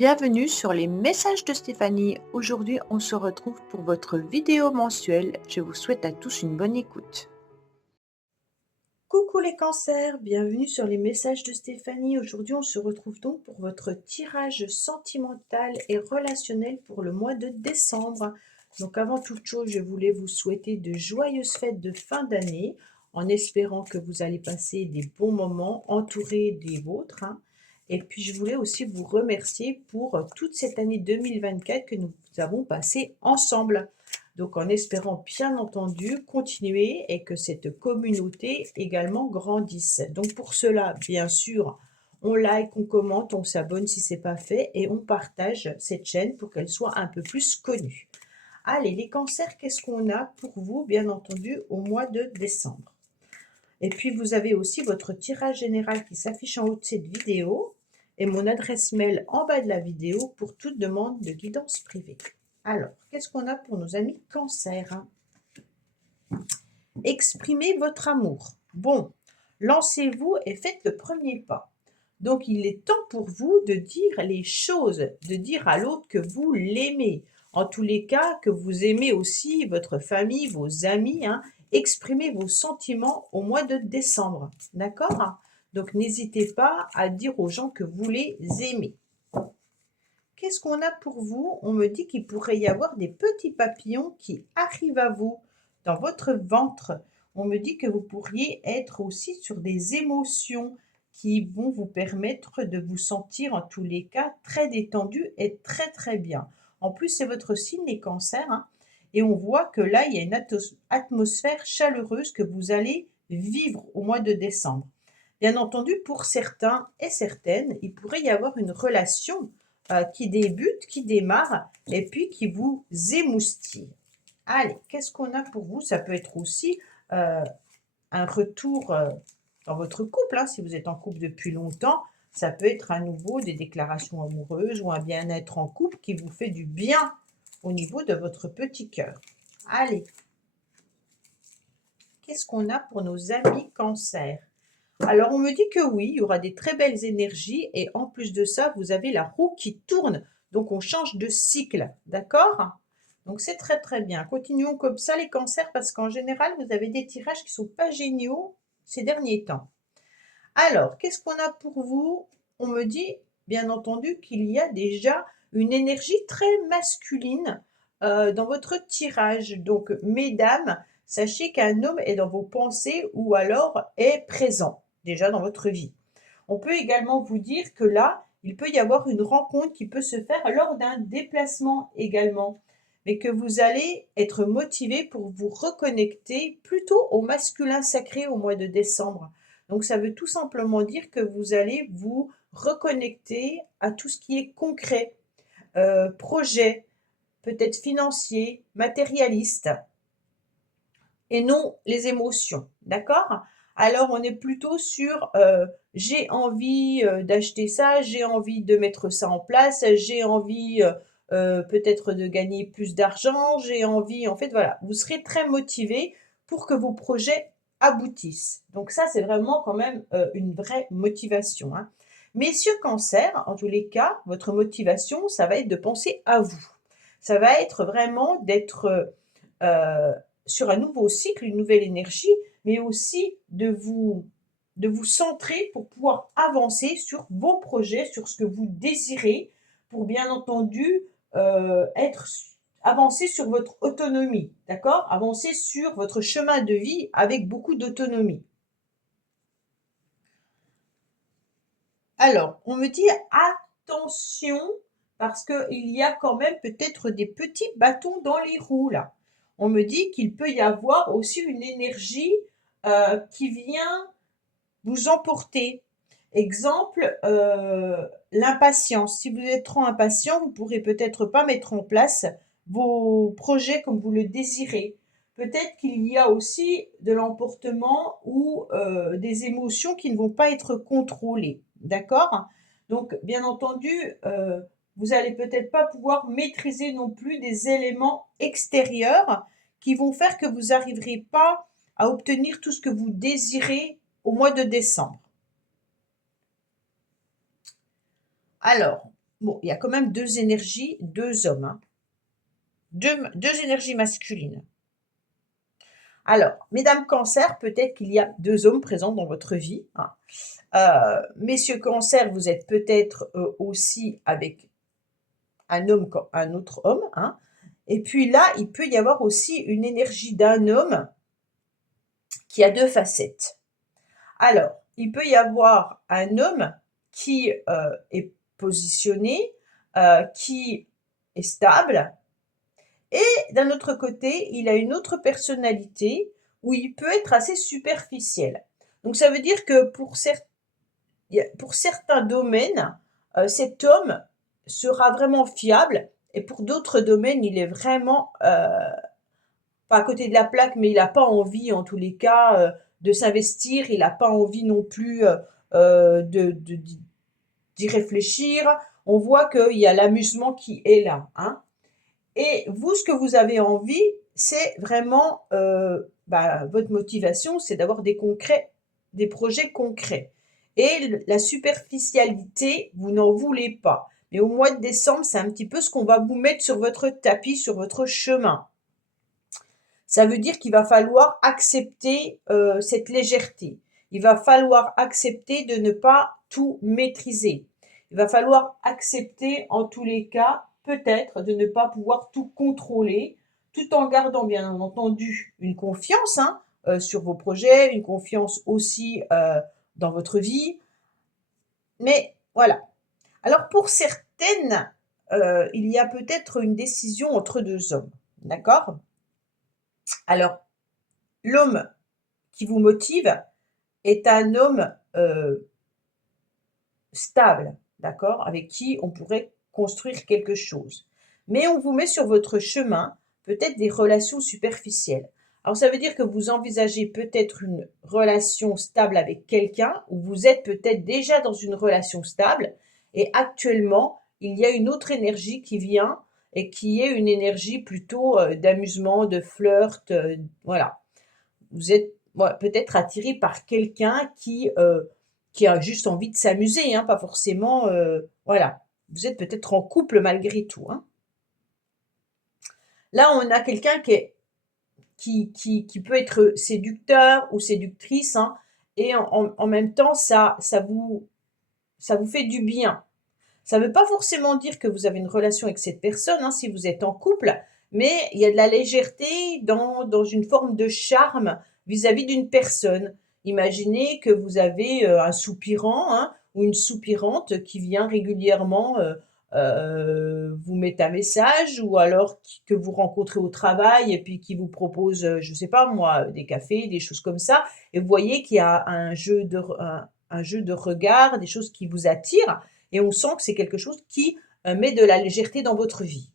Bienvenue sur les messages de Stéphanie. Aujourd'hui, on se retrouve pour votre vidéo mensuelle. Je vous souhaite à tous une bonne écoute. Coucou les cancers, bienvenue sur les messages de Stéphanie. Aujourd'hui, on se retrouve donc pour votre tirage sentimental et relationnel pour le mois de décembre. Donc avant toute chose, je voulais vous souhaiter de joyeuses fêtes de fin d'année en espérant que vous allez passer des bons moments entourés des vôtres, hein. Et puis, je voulais aussi vous remercier pour toute cette année 2024 que nous avons passée ensemble. Donc en espérant bien entendu continuer et que cette communauté également grandisse. Donc pour cela, bien sûr, on like, on commente, on s'abonne si ce n'est pas fait et on partage cette chaîne pour qu'elle soit un peu plus connue. Allez, les cancers, qu'est-ce qu'on a pour vous, bien entendu, au mois de décembre? Et puis vous avez aussi votre tirage général qui s'affiche en haut de cette vidéo et mon adresse mail en bas de la vidéo pour toute demande de guidance privée. Alors, qu'est-ce qu'on a pour nos amis cancer? Exprimez votre amour. Bon, lancez-vous et faites le premier pas. Donc, il est temps pour vous de dire les choses, de dire à l'autre que vous l'aimez. En tous les cas, que vous aimez aussi votre famille, vos amis, hein. Exprimez vos sentiments au mois de décembre. D'accord? Donc, n'hésitez pas à dire aux gens que vous les aimez. Qu'est-ce qu'on a pour vous? On me dit qu'il pourrait y avoir des petits papillons qui arrivent à vous dans votre ventre. On me dit que vous pourriez être aussi sur des émotions qui vont vous permettre de vous sentir en tous les cas très détendu et très très bien. En plus, c'est votre signe les cancers, hein, et on voit que là, il y a une atmosphère chaleureuse que vous allez vivre au mois de décembre. Bien entendu, pour certains et certaines, il pourrait y avoir une relation qui débute, qui démarre et puis qui vous émoustille. Allez, qu'est-ce qu'on a pour vous? Ça peut être aussi un retour dans votre couple, hein, si vous êtes en couple depuis longtemps. Ça peut être à nouveau des déclarations amoureuses ou un bien-être en couple qui vous fait du bien au niveau de votre petit cœur. Allez, qu'est-ce qu'on a pour nos amis cancer? Alors, on me dit que oui, il y aura des très belles énergies et en plus de ça, vous avez la roue qui tourne. Donc, on change de cycle, d'accord? Donc, c'est très, très bien. Continuons comme ça, les cancers, parce qu'en général, vous avez des tirages qui ne sont pas géniaux ces derniers temps. Alors, qu'est-ce qu'on a pour vous? On me dit, bien entendu, qu'il y a déjà une énergie très masculine dans votre tirage. Donc, mesdames, sachez qu'un homme est dans vos pensées ou alors est présent déjà dans votre vie. On peut également vous dire que là, il peut y avoir une rencontre qui peut se faire lors d'un déplacement également, mais que vous allez être motivé pour vous reconnecter plutôt au masculin sacré au mois de décembre. Donc ça veut tout simplement dire que vous allez vous reconnecter à tout ce qui est concret, projet, peut-être financier, matérialiste et non les émotions, d'accord? Alors on est plutôt sur, j'ai envie, d'acheter ça, j'ai envie de mettre ça en place, j'ai envie, peut-être de gagner plus d'argent, j'ai envie en fait voilà, vous serez très motivé pour que vos projets aboutissent. Donc ça, c'est vraiment quand même, une vraie motivation, hein. Messieurs Cancer, en tous les cas, votre motivation, ça va être de penser à vous. Ça va être vraiment d'être, sur un nouveau cycle, une nouvelle énergie, mais aussi de vous centrer pour pouvoir avancer sur vos projets, sur ce que vous désirez, pour bien entendu avancer sur votre autonomie, d'accord? Avancer sur votre chemin de vie avec beaucoup d'autonomie. Alors, on me dit attention parce qu'il y a quand même peut-être des petits bâtons dans les roues là. On me dit qu'il peut y avoir aussi une énergie qui vient vous emporter. Exemple, l'impatience. Si vous êtes trop impatient, vous pourrez peut-être pas mettre en place vos projets comme vous le désirez. Peut-être qu'il y a aussi de l'emportement ou des émotions qui ne vont pas être contrôlées. D'accord? Donc, bien entendu, vous n'allez peut-être pas pouvoir maîtriser non plus des éléments extérieurs qui vont faire que vous n'arriverez pas à obtenir tout ce que vous désirez au mois de décembre. Alors, bon, il y a quand même 2 énergies, 2 hommes, hein. 2 énergies masculines. Alors, mesdames Cancer, peut-être qu'il y a 2 hommes présents dans votre vie, hein. Messieurs Cancer, vous êtes peut-être, aussi avec un autre homme, hein. Et puis là, il peut y avoir aussi une énergie d'un homme qui a 2 facettes. Alors, il peut y avoir un homme qui, est positionné, qui est stable, et d'un autre côté, il a une autre personnalité où il peut être assez superficiel. Donc ça veut dire que pour certains domaines, cet homme sera vraiment fiable, et pour d'autres domaines, il est vraiment, pas à côté de la plaque, mais il n'a pas envie en tous les cas, de s'investir. Il n'a pas envie non plus, d'y réfléchir. On voit qu'il y a l'amusement qui est là, hein. Et vous, ce que vous avez envie, c'est vraiment, votre motivation, c'est d'avoir des projets concrets. Et la superficialité, vous n'en voulez pas. Mais au mois de décembre, c'est un petit peu ce qu'on va vous mettre sur votre tapis, sur votre chemin. Ça veut dire qu'il va falloir accepter, cette légèreté. Il va falloir accepter de ne pas tout maîtriser. Il va falloir accepter, en tous les cas, peut-être, de ne pas pouvoir tout contrôler, tout en gardant bien entendu une confiance, hein, sur vos projets, une confiance aussi, dans votre vie. Mais voilà. Alors pour certaines, il y a peut-être une décision entre 2 hommes, d'accord? Alors, l'homme qui vous motive est un homme, stable, d'accord? Avec qui on pourrait construire quelque chose. Mais on vous met sur votre chemin peut-être des relations superficielles. Alors ça veut dire que vous envisagez peut-être une relation stable avec quelqu'un, ou vous êtes peut-être déjà dans une relation stable, et actuellement, il y a une autre énergie qui vient, et qui est une énergie plutôt, d'amusement, de flirt, voilà. Vous êtes peut-être attiré par quelqu'un qui a juste envie de s'amuser, hein, pas forcément, voilà. Vous êtes peut-être en couple malgré tout, hein. Là, on a quelqu'un qui peut être séducteur ou séductrice, hein, et en même temps, ça vous fait du bien. Ça ne veut pas forcément dire que vous avez une relation avec cette personne, hein, si vous êtes en couple, mais il y a de la légèreté dans une forme de charme vis-à-vis d'une personne. Imaginez que vous avez, un soupirant, hein, ou une soupirante qui vient régulièrement, vous mettre un message, ou alors que vous rencontrez au travail et puis qui vous propose, je ne sais pas moi, des cafés, des choses comme ça, et vous voyez qu'il y a un jeu de regard, des choses qui vous attirent, et on sent que c'est quelque chose qui, met de la légèreté dans votre vie.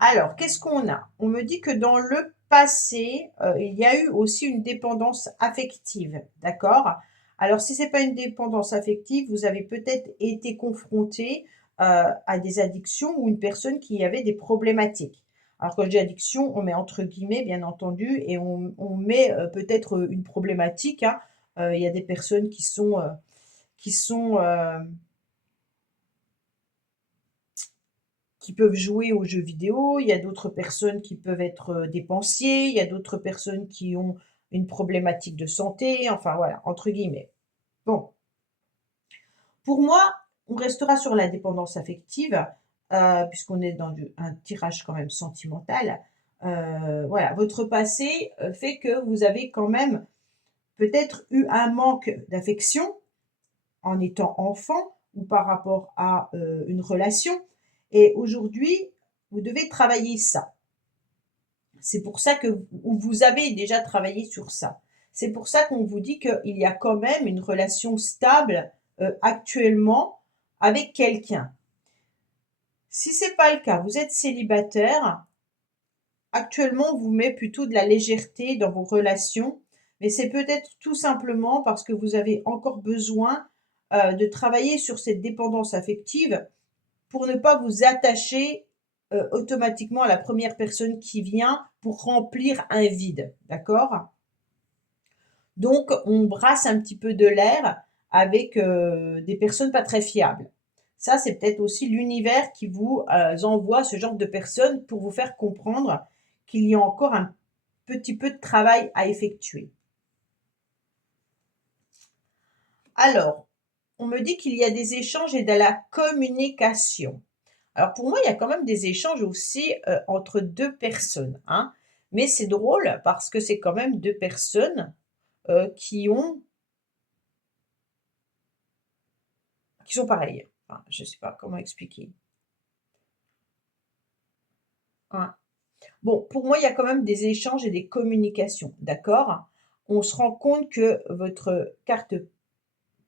Alors, qu'est-ce qu'on a? On me dit que dans le passé, il y a eu aussi une dépendance affective, d'accord? Alors si c'est pas une dépendance affective, vous avez peut-être été confronté, à des addictions, ou une personne qui avait des problématiques. Alors quand je dis addiction, on met entre guillemets bien entendu, et on met, peut-être, une problématique, hein. Il y a des personnes qui qui peuvent jouer aux jeux vidéo, il y a d'autres personnes qui peuvent être, dépensiers, il y a d'autres personnes qui ont une problématique de santé, enfin voilà, entre guillemets. Bon, pour moi, on restera sur la dépendance affective, puisqu'on est dans un tirage quand même sentimental. Voilà, votre passé, fait que vous avez quand même peut-être eu un manque d'affection en étant enfant, ou par rapport à, une relation, et aujourd'hui, vous devez travailler ça. C'est pour ça que vous avez déjà travaillé sur ça. C'est pour ça qu'on vous dit qu'il y a quand même une relation stable, actuellement avec quelqu'un. Si c'est pas le cas, vous êtes célibataire, actuellement, on vous met plutôt de la légèreté dans vos relations, mais c'est peut-être tout simplement parce que vous avez encore besoin, de travailler sur cette dépendance affective, pour ne pas vous attacher, automatiquement à la première personne qui vient pour remplir un vide, d'accord? Donc on brasse un petit peu de l'air avec des personnes pas très fiables. Ça, c'est peut-être aussi l'univers qui vous envoie ce genre de personnes pour vous faire comprendre qu'il y a encore un petit peu de travail à effectuer. Alors, on me dit qu'il y a des échanges et de la communication. Alors pour moi, il y a quand même des échanges aussi entre deux personnes, hein. Mais c'est drôle parce que c'est quand même deux personnes qui sont pareilles. Enfin, je ne sais pas comment expliquer. Ouais. Bon, pour moi, il y a quand même des échanges et des communications, d'accord? On se rend compte que votre carte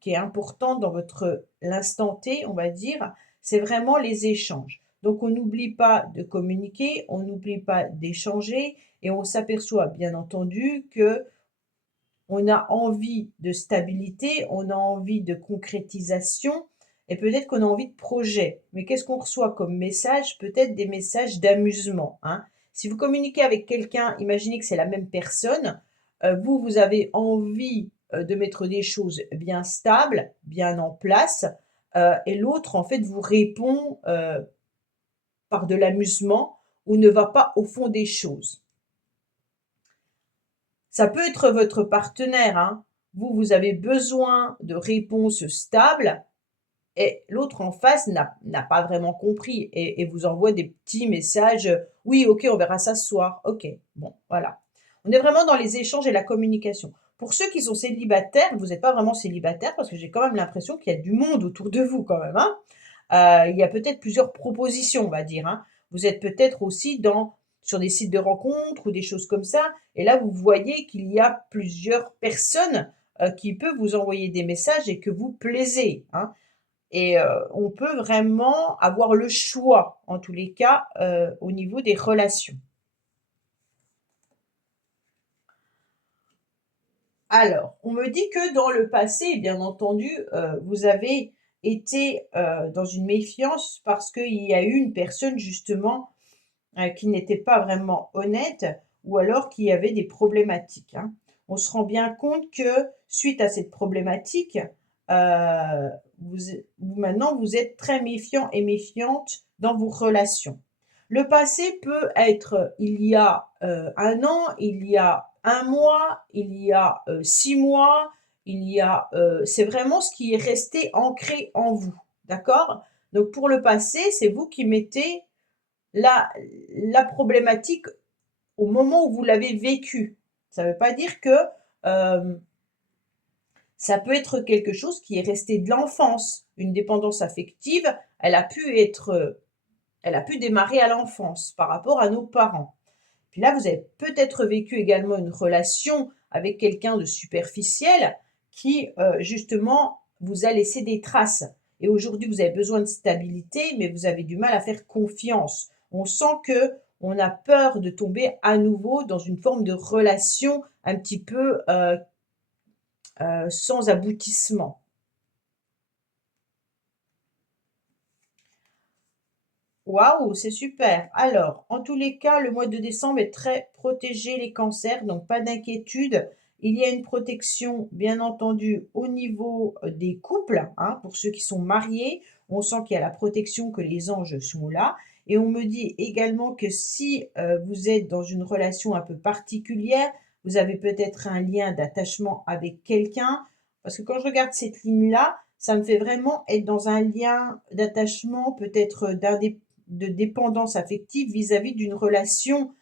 qui est importante dans votre l'instant T, on va dire, c'est vraiment les échanges. Donc on n'oublie pas de communiquer, on n'oublie pas d'échanger et on s'aperçoit bien entendu que on a envie de stabilité, on a envie de concrétisation et peut-être qu'on a envie de projet. Mais qu'est-ce qu'on reçoit comme message? Peut-être des messages d'amusement, hein. Si vous communiquez avec quelqu'un, imaginez que c'est la même personne, vous, vous avez envie, de mettre des choses bien stables, bien en place, et l'autre, en fait, vous répond, par de l'amusement ou ne va pas au fond des choses. Ça peut être votre partenaire, hein. Vous, vous avez besoin de réponses stables et l'autre en face n'a pas vraiment compris et vous envoie des petits messages, «Oui, OK, on verra ça ce soir». OK, bon, voilà. On est vraiment dans les échanges et la communication. Pour ceux qui sont célibataires, vous n'êtes pas vraiment célibataire parce que j'ai quand même l'impression qu'il y a du monde autour de vous quand même, hein. Il y a peut-être plusieurs propositions, on va dire, hein. Vous êtes peut-être aussi sur des sites de rencontres ou des choses comme ça et là, vous voyez qu'il y a plusieurs personnes, qui peuvent vous envoyer des messages et que vous plaisez, hein et on peut vraiment avoir le choix, en tous les cas, au niveau des relations. Alors, on me dit que dans le passé, bien entendu, vous avez été, dans une méfiance parce qu'il y a eu une personne justement, qui n'était pas vraiment honnête ou alors qui avait des problématiques, hein. On se rend bien compte que suite à cette problématique, heu, vous maintenant vous êtes très méfiant et méfiante dans vos relations. Le passé peut être, il y a, 1 an, il y a 1 mois, il y a, 6 mois, c'est vraiment ce qui est resté ancré en vous, d'accord? Donc pour le passé, c'est vous qui mettez la la problématique au moment où vous l'avez vécue. Ça ne veut pas dire que, hem, ça peut être quelque chose qui est resté de l'enfance. Une dépendance affective, elle a pu démarrer à l'enfance par rapport à nos parents. Puis là, vous avez peut-être vécu également une relation avec quelqu'un de superficiel qui, justement, vous a laissé des traces. Et aujourd'hui, vous avez besoin de stabilité, mais vous avez du mal à faire confiance. On sent que on a peur de tomber à nouveau dans une forme de relation un petit peu sans aboutissement. Waouh, c'est super. Alors, en tous les cas, le mois de décembre est très protégé les cancers, donc pas d'inquiétude. Il y a une protection, bien entendu, au niveau des couples, hein, pour ceux qui sont mariés. On sent qu'il y a la protection, que les anges sont là. Et on me dit également que si vous êtes dans une relation un peu particulière, vous avez peut-être un lien d'attachement avec quelqu'un. Parce que quand je regarde cette ligne-là, ça me fait vraiment être dans un lien d'attachement, peut-être de dépendance affective vis-à-vis d'une relation,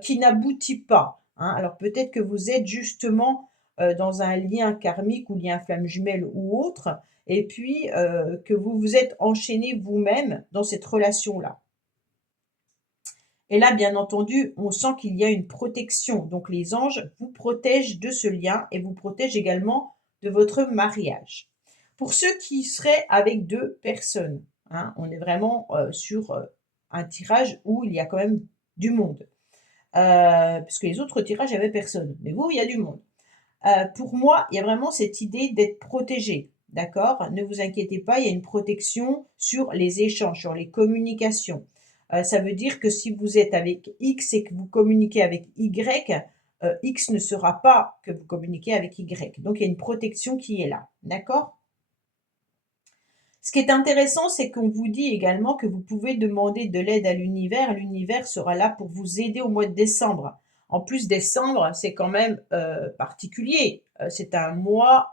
qui n'aboutit pas, hein. Alors peut-être que vous êtes justement, dans un lien karmique ou lien flamme jumelle ou autre et puis, que vous vous êtes enchaîné vous-même dans cette relation-là. Et là, bien entendu, on sent qu'il y a une protection. Donc les anges vous protègent de ce lien et vous protègent également de votre mariage. Pour ceux qui seraient avec 2 personnes, hein, on est vraiment, sur, un tirage où il y a quand même du monde. Puisque les autres tirages, il y avait personne. Mais vous, il y a du monde. Pour moi, il y a vraiment cette idée d'être protégé, d'accord? Ne vous inquiétez pas, il y a une protection sur les échanges, sur les communications. Ça veut dire que si vous êtes avec X et que vous communiquez avec Y, X ne sera pas que vous communiquez avec Y. Donc il y a une protection qui est là, d'accord? Ce qui est intéressant, c'est qu'on vous dit également que vous pouvez demander de l'aide à l'univers. L'univers sera là pour vous aider au mois de décembre. En plus, décembre, c'est quand même particulier. C'est un mois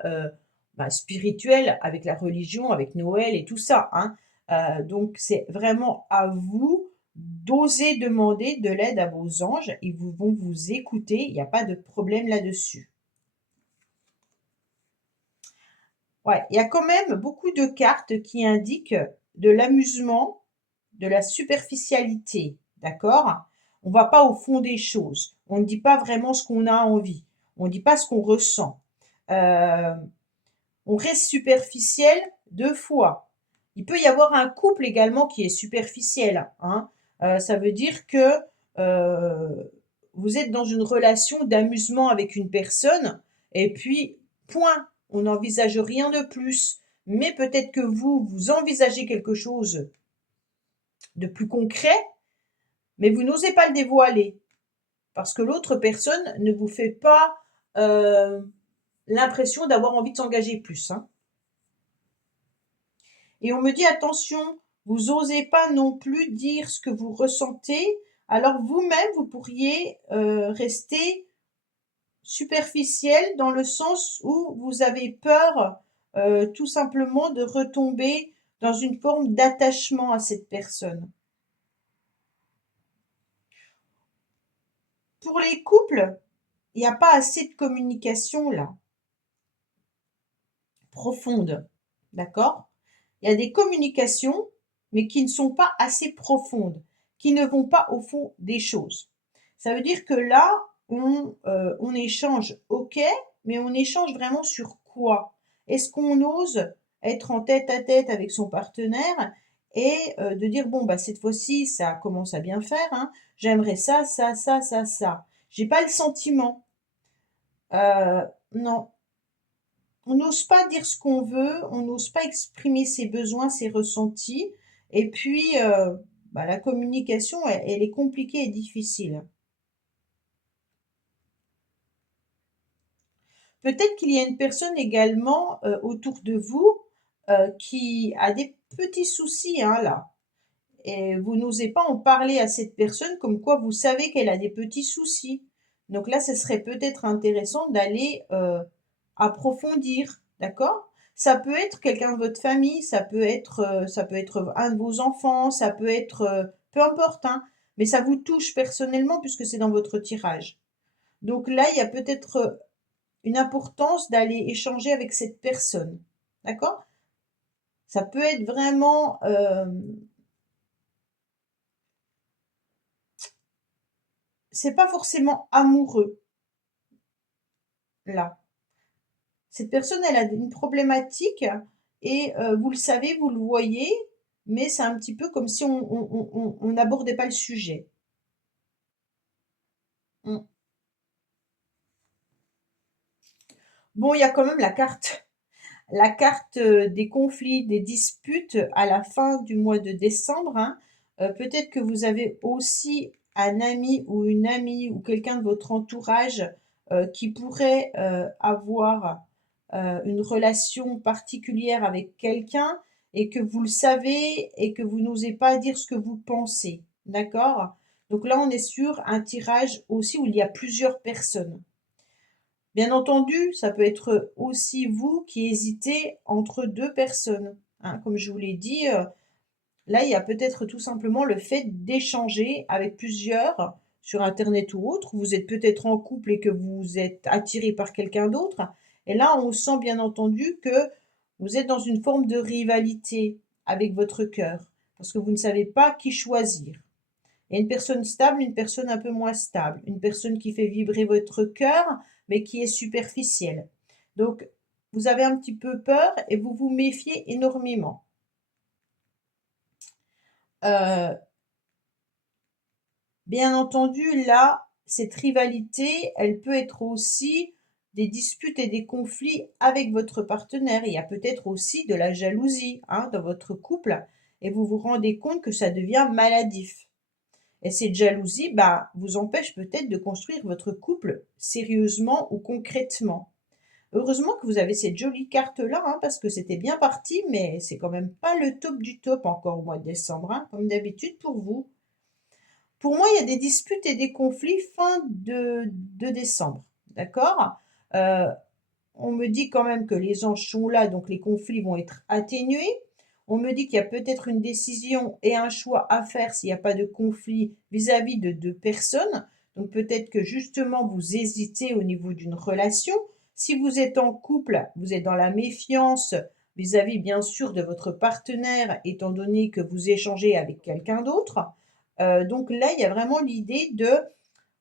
spirituel avec la religion, avec Noël et tout ça, hein. Donc, c'est vraiment à vous d'oser demander de l'aide à vos anges. Ils vont vous écouter. Il n'y a pas de problème là-dessus. Ouais, il y a quand même beaucoup de cartes qui indiquent de l'amusement, de la superficialité, d'accord? On va pas au fond des choses. On ne dit pas vraiment ce qu'on a envie. On ne dit pas ce qu'on ressent. Euh, on reste superficiel 2 fois. Il peut y avoir un couple également qui est superficiel, hein. Ça veut dire que euh, vous êtes dans une relation d'amusement avec une personne et puis point, on n'envisage rien de plus. Mais peut-être que vous envisagez quelque chose de plus concret, mais vous n'osez pas le dévoiler parce que l'autre personne ne vous fait pas l'impression d'avoir envie de s'engager plus, hein. Et on me dit attention, vous osez pas non plus dire ce que vous ressentez, alors vous-même, vous pourriez rester superficiel dans le sens où vous avez peur tout simplement de retomber dans une forme d'attachement à cette personne. Pour les couples, il n'y a pas assez de communication là, profonde, d'accord? Il y a des communications, mais qui ne sont pas assez profondes, qui ne vont pas au fond des choses. Ça veut dire que là, on échange, ok, mais on échange vraiment sur quoi? Est-ce qu'on ose être en tête à tête avec son partenaire et de dire, bon, bah, cette fois-ci, ça commence à bien faire, hein, j'aimerais ça, ça, ça, ça, ça. J'ai pas le sentiment. Non, on n'ose pas dire ce qu'on veut, on n'ose pas exprimer ses besoins, ses ressentis. Et puis, la communication, elle est compliquée et difficile. Peut-être qu'il y a une personne également autour de vous qui a des petits soucis, hein, là. Et vous n'osez pas en parler à cette personne comme quoi vous savez qu'elle a des petits soucis. Donc là, ce serait peut-être intéressant d'aller approfondir, d'accord? Ça peut être quelqu'un de votre famille, ça peut être un de vos enfants, ça peut être peu importe, hein, mais ça vous touche personnellement puisque c'est dans votre tirage. Donc là, il y a peut-être une importance d'aller échanger avec cette personne, d'accord? Ça peut être vraiment, c'est pas forcément amoureux là. Cette personne, elle a une problématique et vous le savez, vous le voyez, mais c'est un petit peu comme si on n'abordait pas le sujet. Mm. Bon, il y a quand même la carte des conflits, des disputes à la fin du mois de décembre, hein. Peut-être que vous avez aussi un ami ou une amie ou quelqu'un de votre entourage qui pourrait avoir une relation particulière avec quelqu'un et que vous le savez et que vous n'osez pas dire ce que vous pensez. D'accord? Donc là, on est sur un tirage aussi où il y a plusieurs personnes. Bien entendu, ça peut être aussi vous qui hésitez entre 2 personnes, hein. Comme je vous l'ai dit, là, il y a peut-être tout simplement le fait d'échanger avec plusieurs sur internet ou autre. Vous êtes peut-être en couple et que vous êtes attiré par quelqu'un d'autre et là, on sent bien entendu que vous êtes dans une forme de rivalité avec votre cœur parce que vous ne savez pas qui choisir. Il y a une personne stable, une personne un peu moins stable, une personne qui fait vibrer votre cœur, mais qui est superficielle. Donc, vous avez un petit peu peur et vous vous méfiez énormément. Euh, Bien entendu, là, cette rivalité, elle peut être aussi des disputes et des conflits avec votre partenaire. Il y a peut-être aussi de la jalousie, hein, dans votre couple et vous vous rendez compte que ça devient maladif. Et cette jalousie, bah, vous empêche peut-être de construire votre couple sérieusement ou concrètement. Heureusement que vous avez cette jolie carte-là, hein, parce que c'était bien parti, mais c'est quand même pas le top du top encore au mois de décembre, hein, comme d'habitude pour vous. Pour moi, il y a des disputes et des conflits fin de décembre, d'accord? Heu, on me dit quand même que les anges sont là, donc les conflits vont être atténués. On me dit qu'il y a peut-être une décision et un choix à faire s'il n'y a pas de conflit vis-à-vis de 2 personnes. Donc peut-être que justement vous hésitez au niveau d'une relation. Si vous êtes en couple, vous êtes dans la méfiance vis-à-vis bien sûr de votre partenaire, étant donné que vous échangez avec quelqu'un d'autre. Donc là, il y a vraiment l'idée de: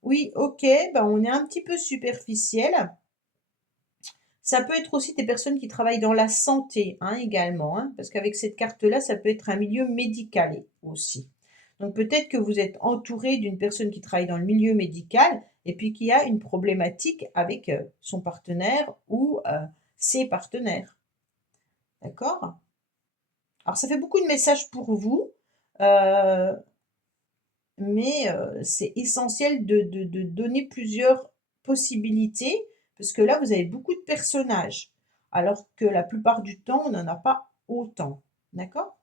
«Oui, OK, ben, on est un petit peu superficiel». Ça peut être aussi des personnes qui travaillent dans la santé, hein, également, hein, parce qu'avec cette carte-là, ça peut être un milieu médical aussi. Donc peut-être que vous êtes entouré d'une personne qui travaille dans le milieu médical et puis qui a une problématique avec, son partenaire ou, ses partenaires. D'accord? Alors ça fait beaucoup de messages pour vous, heu, mais c'est essentiel de donner plusieurs possibilités, parce que là, vous avez beaucoup de personnages, alors que la plupart du temps, on n'en a pas autant. D'accord?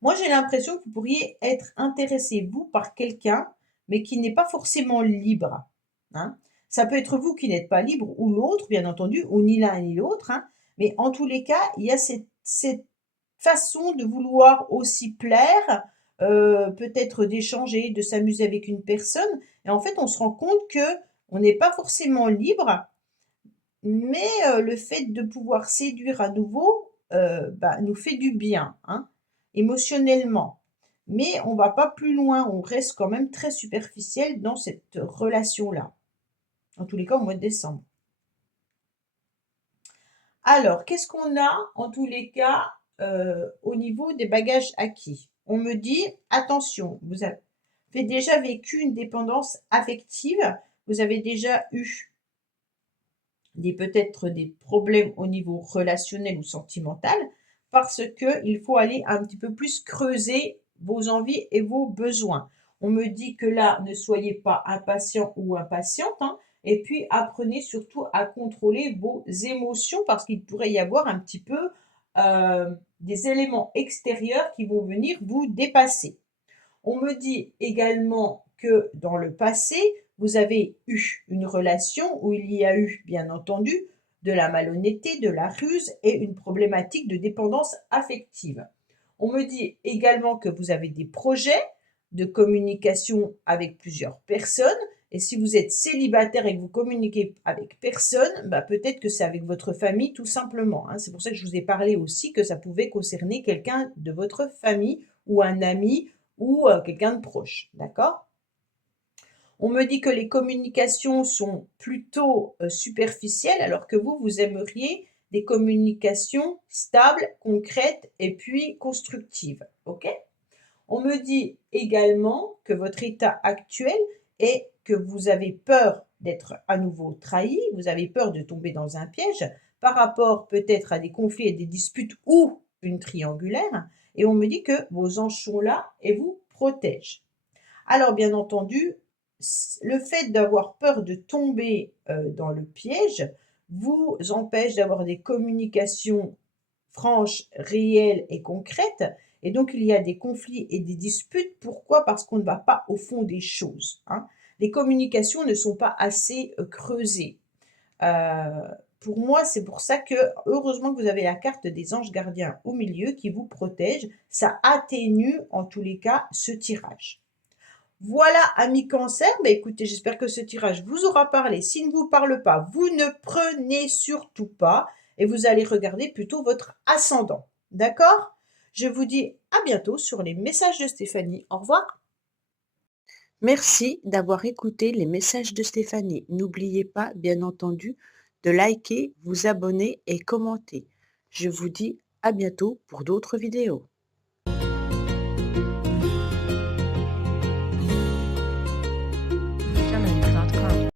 Moi, j'ai l'impression que vous pourriez être intéressé, vous, par quelqu'un, mais qui n'est pas forcément libre, hein. Ça peut être vous qui n'êtes pas libre ou l'autre, bien entendu, ou ni l'un ni l'autre, hein, mais en tous les cas, il y a cette façon de vouloir aussi plaire, peut-être d'échanger, de s'amuser avec une personne et en fait, on se rend compte que on n'est pas forcément libre, mais le fait de pouvoir séduire à nouveau, bah, nous fait du bien, hein, émotionnellement. Mais on va pas plus loin, on reste quand même très superficiel dans cette relation-là. En tous les cas, au mois de décembre. Alors, qu'est-ce qu'on a en tous les cas, au niveau des bagages acquis? On me dit: «Attention, vous avez déjà vécu une dépendance affective, vous avez déjà eu peut-être des problèmes au niveau relationnel ou sentimental, parce qu'il faut aller un petit peu plus creuser vos envies et vos besoins. On me dit que là, ne soyez pas impatient ou impatiente, hein, et puis apprenez surtout à contrôler vos émotions parce qu'il pourrait y avoir un petit peu des éléments extérieurs qui vont venir vous dépasser. On me dit également que dans le passé, vous avez eu une relation où il y a eu, bien entendu, de la malhonnêteté, de la ruse et une problématique de dépendance affective. On me dit également que vous avez des projets de communication avec plusieurs personnes. Et si vous êtes célibataire et que vous communiquez avec personne, bah peut-être que c'est avec votre famille tout simplement, hein. C'est pour ça que je vous ai parlé aussi que ça pouvait concerner quelqu'un de votre famille ou un ami ou quelqu'un de proche, d'accord? On me dit que les communications sont plutôt, superficielles alors que vous, vous aimeriez des communications stables, concrètes et puis constructives, OK? On me dit également que votre état actuel est que vous avez peur d'être à nouveau trahi, vous avez peur de tomber dans un piège par rapport peut-être à des conflits et des disputes ou une triangulaire et on me dit que vos anges sont là et vous protègent. Alors bien entendu, le fait d'avoir peur de tomber, dans le piège vous empêche d'avoir des communications franches, réelles et concrètes et donc il y a des conflits et des disputes. Pourquoi? Parce qu'on ne va pas au fond des choses, hein. Les communications ne sont pas assez, creusées. Pour moi, c'est pour ça que heureusement que vous avez la carte des anges gardiens au milieu qui vous protège. Ça atténue en tous les cas ce tirage. Voilà, amis Cancer, bah, écoutez, j'espère que ce tirage vous aura parlé. S'il ne vous parle pas, vous ne prenez surtout pas et vous allez regarder plutôt votre ascendant. D'accord? Je vous dis à bientôt sur les messages de Stéphanie. Au revoir. Merci d'avoir écouté les messages de Stéphanie. N'oubliez pas, bien entendu, de liker, vous abonner et commenter. Je vous dis à bientôt pour d'autres vidéos.